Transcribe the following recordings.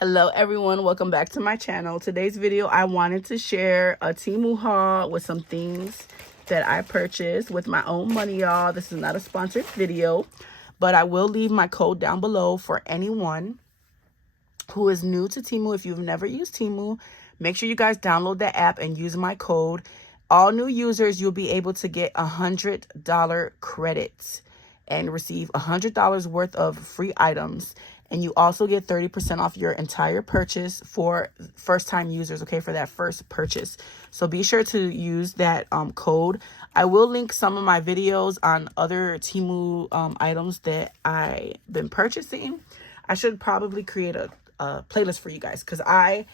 Hello everyone, welcome back to my channel. Today's video I wanted to share a Temu haul with some things that I purchased with my own money, y'all. This is not a sponsored video, but I will leave my code down below for anyone who is new to Temu. If you've never used Temu, make sure you guys download the app and use my code. All new users, you'll be able to get $100 credits and receive $100 worth of free items. And you also get 30% off your entire purchase for first-time users, okay, for that first purchase. So be sure to use that code. I will link some of my videos on other Temu items that I've been purchasing. I should probably create a playlist for you guys, because at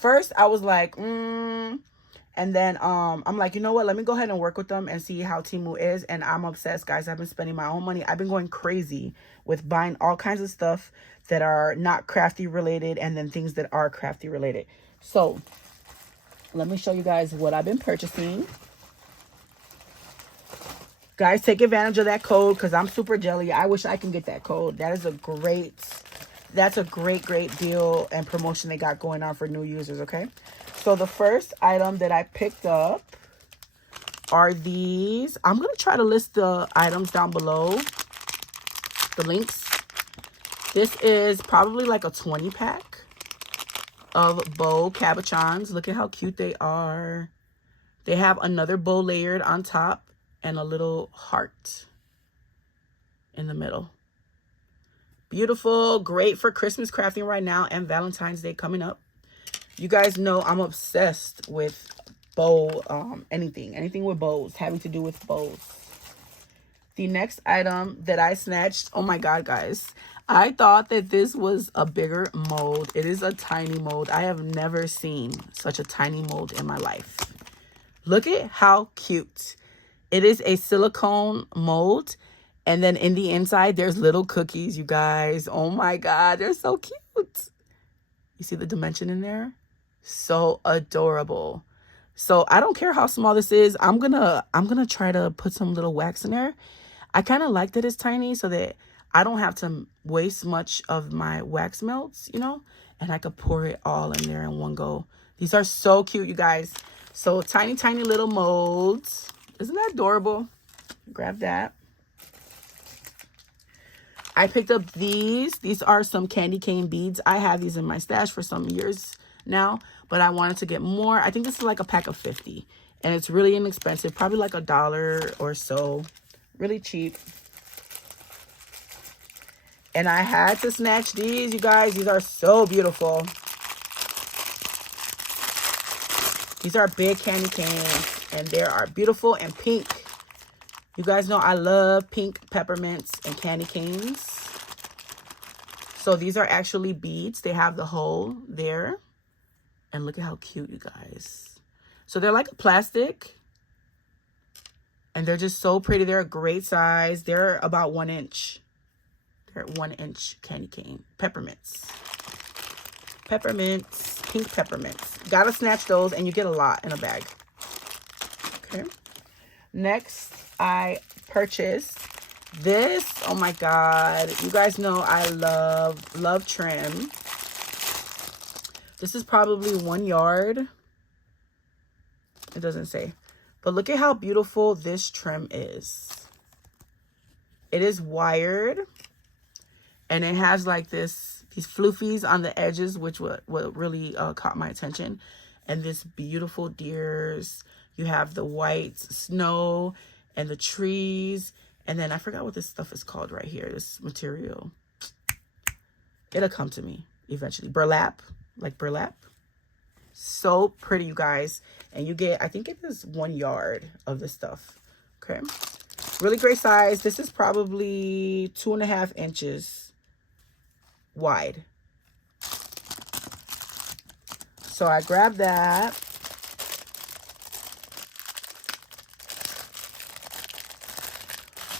first I was like, and then I'm like, you know what? Let me go ahead and work with them and see how Temu is. And I'm obsessed, guys. I've been spending my own money. I've been going crazy with buying all kinds of stuff that are not crafty related and then things that are crafty related. So let me show you guys what I've been purchasing. Guys, take advantage of that code because I'm super jelly. I wish I can get that code. That's a great deal and promotion they got going on for new users, okay? So the first item that I picked up are these. I'm going to try to list the items down below, the links. This is probably like a 20 pack of bow cabochons. Look at how cute they are. They have another bow layered on top and a little heart in the middle. Beautiful, great for Christmas crafting right now and Valentine's Day coming up. You guys know I'm obsessed with bow, anything with bows, having to do with bows. The next item that I snatched, oh my God, guys. I thought that this was a bigger mold. It is a tiny mold. I have never seen such a tiny mold in my life. Look at how cute. It is a silicone mold. And then in the inside, there's little cookies, you guys. Oh my God, they're so cute. You see the dimension in there? So adorable. So I don't care how small this is. I'm gonna try to put some little wax in there. I kind of like that it's tiny so that I don't have to waste much of my wax melts, you know, and I could pour it all in there in one go. These are so cute, you guys. So tiny little molds. Isn't that adorable? Grab that. I picked up these. These are some candy cane beads. I have these in my stash for some years now, but I wanted to get more. I think this is like a pack of 50 and it's really inexpensive, probably like $1 or so, really cheap. And I had to snatch these, you guys. These are so beautiful. These are big candy canes and they are beautiful and pink. You guys know I love pink peppermints and candy canes. So these are actually beads. They have the hole there. And look at how cute, you guys. So they're like a plastic. And they're just so pretty. They're a great size. They're about 1 inch. They're 1 inch candy cane. Peppermints. Peppermints. Pink peppermints. Gotta snatch those and you get a lot in a bag. Okay. Next, I purchased this. Oh my God. You guys know I love trim. This is probably 1 yard. It doesn't say. But look at how beautiful this trim is. It is wired. And it has like these floofies on the edges, which what really caught my attention. And this beautiful deers. You have the white snow and the trees. And then I forgot what this stuff is called right here. This material. It'll come to me eventually. Burlap. Like burlap. So pretty, you guys. And you get, I think it is 1 yard of this stuff. Okay. Really great size. This is probably 2.5 inches wide. So I grabbed that.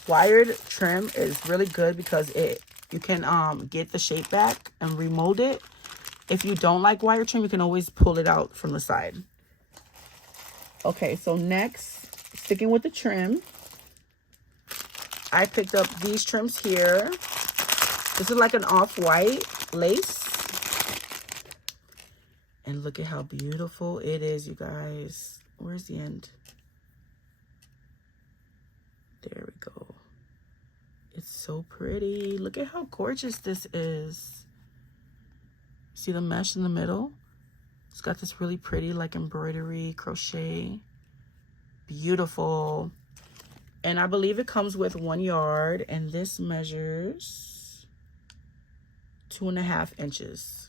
Wired trim is really good because you can get the shape back and remold it. If you don't like wire trim, you can always pull it out from the side. Okay, so next, sticking with the trim, I picked up these trims here. This is like an off-white lace. And look at how beautiful it is, you guys. Where's the end? There we go. It's so pretty. Look at how gorgeous this is. See the mesh in the middle? It's got this really pretty like embroidery, crochet. Beautiful. And I believe it comes with 1 yard, and this measures 2.5 inches.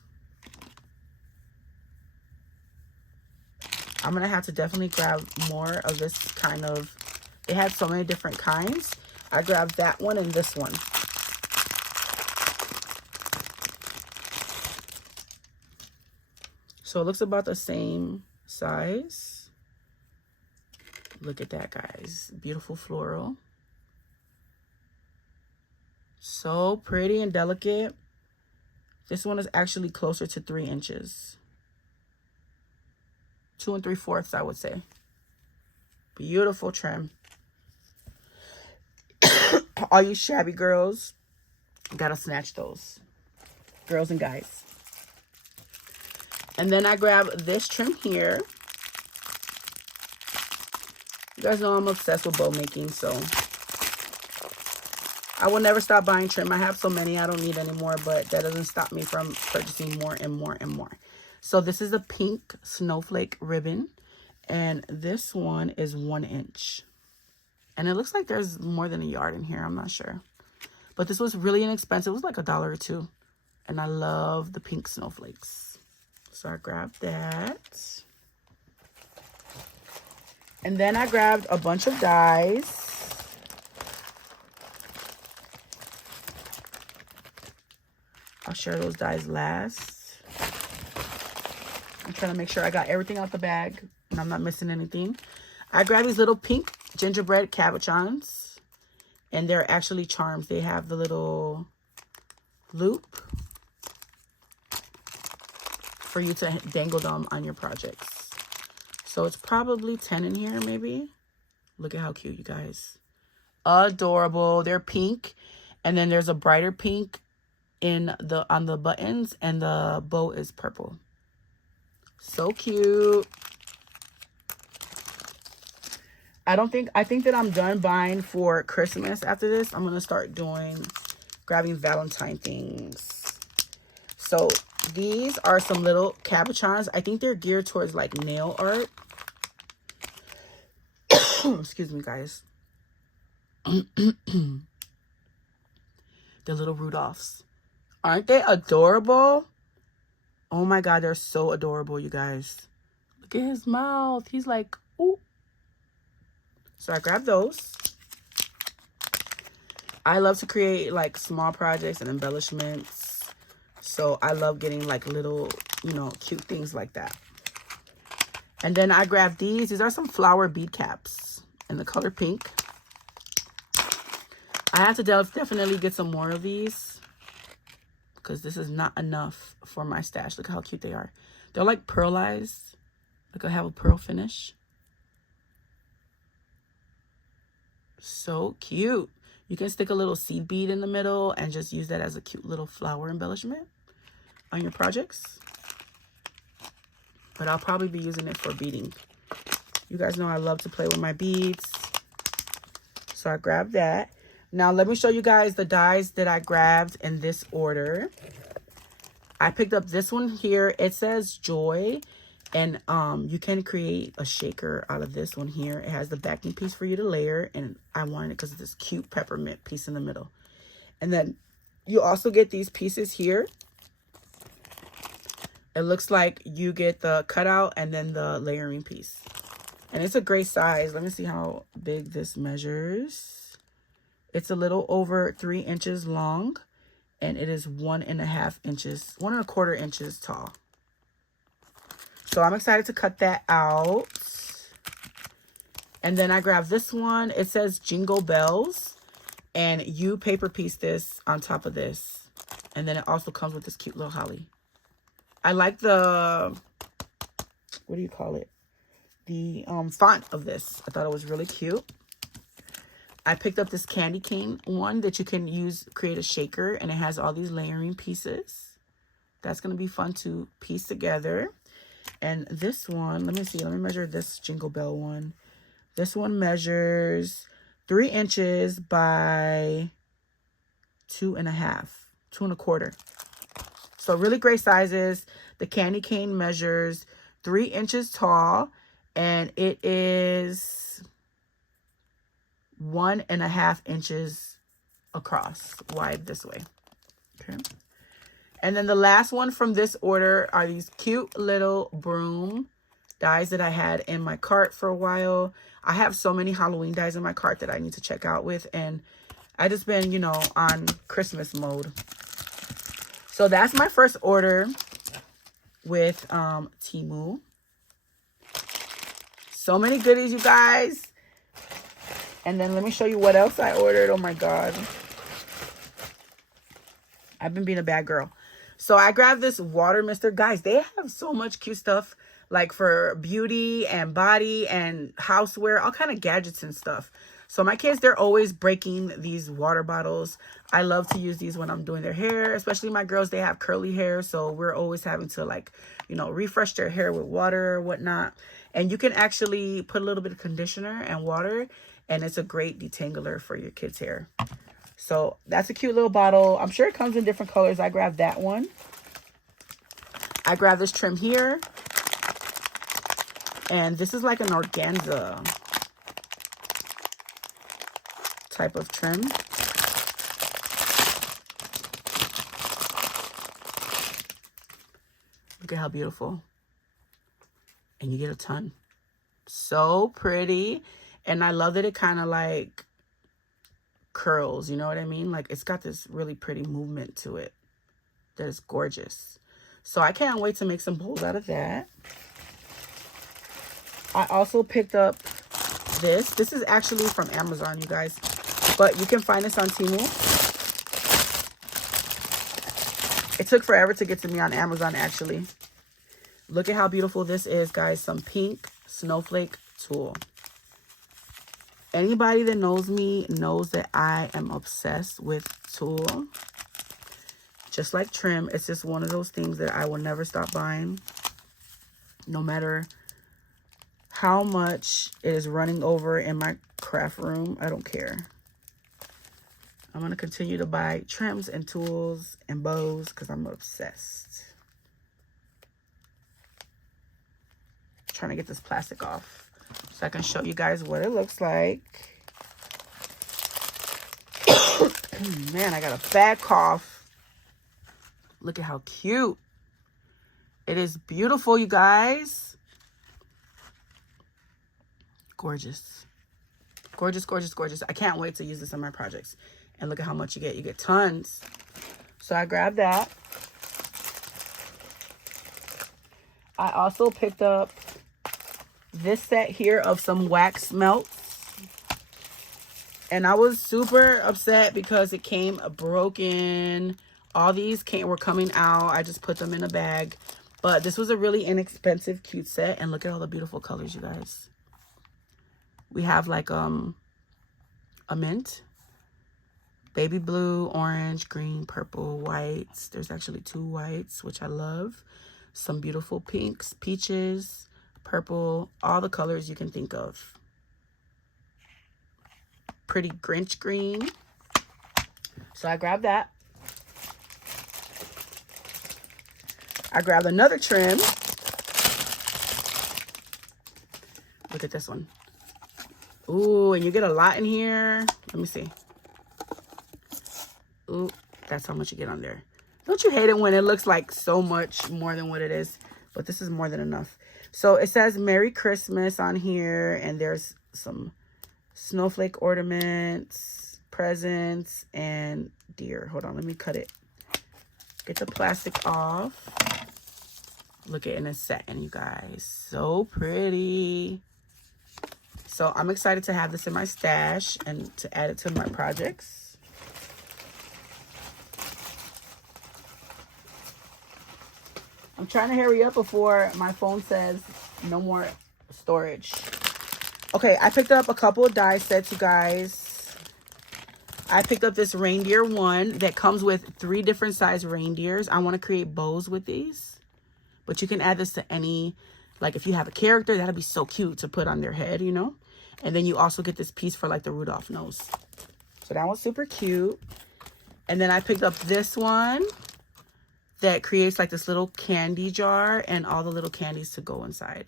I'm gonna have to definitely grab more of this kind of, it had so many different kinds. I grabbed that one and this one. So it looks about the same size. Look at that, guys. Beautiful floral. So pretty and delicate. This one is actually closer to 3 inches. 2 3/4, I would say. Beautiful trim. All you shabby girls, gotta snatch those. Girls and guys. And then I grab this trim here. You guys know I'm obsessed with bow making, so I will never stop buying trim. I have so many, I don't need any more, but that doesn't stop me from purchasing more and more and more. So this is a pink snowflake ribbon, and this one is 1 inch. And it looks like there's more than a yard in here. I'm not sure. But this was really inexpensive. It was like $1 or $2. And I love the pink snowflakes. So I grabbed that. And then I grabbed a bunch of dies. I'll share those dies last. I'm trying to make sure I got everything out the bag and I'm not missing anything. I grabbed these little pink gingerbread cabochons, and they're actually charms. They have the little loop for you to dangle them on your projects. So it's probably 10 in here, maybe. Look at how cute, you guys. Adorable. They're pink, and then there's a brighter pink on the buttons, and the bow is purple. So cute. I think that I'm done buying for Christmas after this. I'm gonna start grabbing Valentine things. So these are some little cabochons. I think they're geared towards like nail art. Excuse me, guys. The little Rudolphs. Aren't they adorable? Oh my God, they're so adorable, you guys. Look at his mouth. He's like, ooh. So I grabbed those. I love to create like small projects and embellishments. So I love getting like little, cute things like that. And then I grabbed these. These are some flower bead caps in the color pink. I have to definitely get some more of these because this is not enough for my stash. Look how cute they are. They're like pearlized. Look, I have a pearl finish. So cute. You can stick a little seed bead in the middle and just use that as a cute little flower embellishment on your projects. But I'll probably be using it for beading. You guys know I love to play with my beads. So I grabbed that. Now let me show you guys the dies that I grabbed in this order. I picked up this one here. It says Joy. And you can create a shaker out of this one here. It has the backing piece for you to layer, and I wanted it because of this cute peppermint piece in the middle. And then you also get these pieces here. It looks like you get the cutout and then the layering piece. And it's a great size. Let me see how big this measures. It's a little over 3 inches long, and it is 1.5 inches, 1.25 inches tall. So I'm excited to cut that out. And then I grabbed this one. It says Jingle Bells. And you paper piece this on top of this. And then it also comes with this cute little holly. I like the, what do you call it? The font of this. I thought it was really cute. I picked up this candy cane one that you can use, create a shaker. And it has all these layering pieces. That's going to be fun to piece together. And this one, let me see, let me measure this Jingle Bell one. This one measures 3 inches by 2.5, 2.25. So really great sizes. The candy cane measures 3 inches tall, and it is 1.5 inches across, wide this way. Okay. And then the last one from this order are these cute little broom dies that I had in my cart for a while. I have so many Halloween dies in my cart that I need to check out with, and I just been, you know, on Christmas mode. So that's my first order with Temu. So many goodies, you guys. And then let me show you what else I ordered. Oh my God. I've been being a bad girl. So I grabbed this water mister. Guys, they have so much cute stuff, like for beauty and body and houseware, all kind of gadgets and stuff. So my kids, they're always breaking these water bottles. I love to use these when I'm doing their hair, especially my girls, they have curly hair. So we're always having to, like, you know, refresh their hair with water or whatnot. And you can actually put a little bit of conditioner and water, and it's a great detangler for your kids' hair. So that's a cute little bottle. I'm sure it comes in different colors. I grabbed that one. I grabbed this trim here. And this is like an organza type of trim. Look at how beautiful. And you get a ton. So pretty. And I love that it kind of like curls, you know what I mean? Like it's got this really pretty movement to it that is gorgeous. So I can't wait to make some bowls out of that. I also picked up this. This is actually from Amazon, you guys, but you can find this on Temu. It took forever to get to me on Amazon, actually. Look at how beautiful this is, guys. Some pink snowflake tulle. Anybody that knows me knows that I am obsessed with tulle. Just like trim, it's just one of those things that I will never stop buying. No matter how much it is running over in my craft room, I don't care. I'm going to continue to buy trims and tools and bows because I'm obsessed. Trying to get this plastic off so I can show you guys what it looks like. Man, I got a bad cough. Look at how cute. It is beautiful, you guys. Gorgeous. Gorgeous, gorgeous, gorgeous. I can't wait to use this in my projects. And look at how much you get. You get tons. So I grabbed that. I also picked up this set here of some wax melts. And I was super upset because it came broken. All these were coming out. I just put them in a bag. But this was a really inexpensive, cute set. And look at all the beautiful colors, you guys. We have like a mint, baby blue, orange, green, purple, whites. There's actually 2 whites, which I love. Some beautiful pinks, peaches, purple, all the colors you can think of. Pretty Grinch green. So I grabbed that. I grabbed another trim. Look at this one. Ooh, and you get a lot in here. Let me see. Ooh, that's how much you get on there. Don't you hate it when it looks like so much more than what it is? But this is more than enough. So it says Merry Christmas on here. And there's some snowflake ornaments, presents, and deer. Hold on, let me cut it. Get the plastic off. Look at it in a satin, you guys. So pretty. So I'm excited to have this in my stash and to add it to my projects. I'm trying to hurry up before my phone says no more storage. Okay, I picked up a couple of die sets, you guys. I picked up this reindeer one that comes with 3 different size reindeers. I want to create bows with these. But you can add this to any, like if you have a character, that'd be so cute to put on their head, you know. And then you also get this piece for like the Rudolph nose. So that was super cute. And then I picked up this one that creates like this little candy jar and all the little candies to go inside.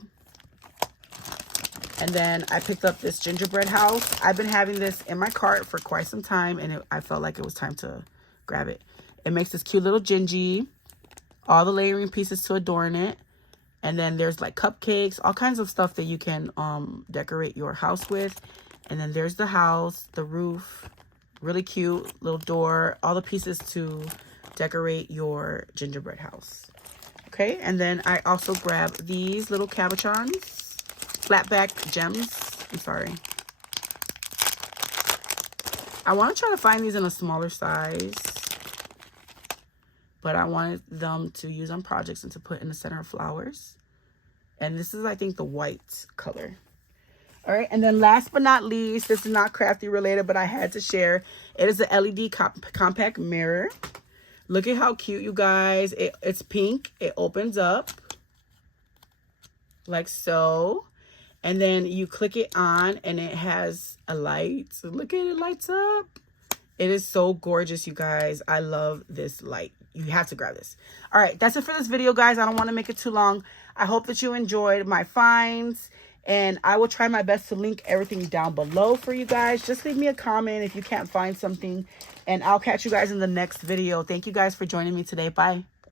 And then I picked up this gingerbread house. I've been having this in my cart for quite some time, and I felt like it was time to grab it. It makes this cute little gingy, all the layering pieces to adorn it. And then there's like cupcakes, all kinds of stuff that you can decorate your house with. And then there's the house, the roof, really cute little door, all the pieces to decorate your gingerbread house. Okay, and then I also grabbed these little cabochons. Flat back gems. I'm sorry. I want to try to find these in a smaller size, but I wanted them to use on projects and to put in the center of flowers. And this is, I think, the white color. All right, and then last but not least, this is not crafty related, but I had to share. It is the LED compact mirror. Look at how cute, you guys. It's pink. It opens up like so. And then you click it on and it has a light. So look at it, lights up. It is so gorgeous, you guys. I love this light. You have to grab this. All right, that's it for this video, guys. I don't want to make it too long. I hope that you enjoyed my finds. And I will try my best to link everything down below for you guys. Just leave me a comment if you can't find something. And I'll catch you guys in the next video. Thank you guys for joining me today. Bye.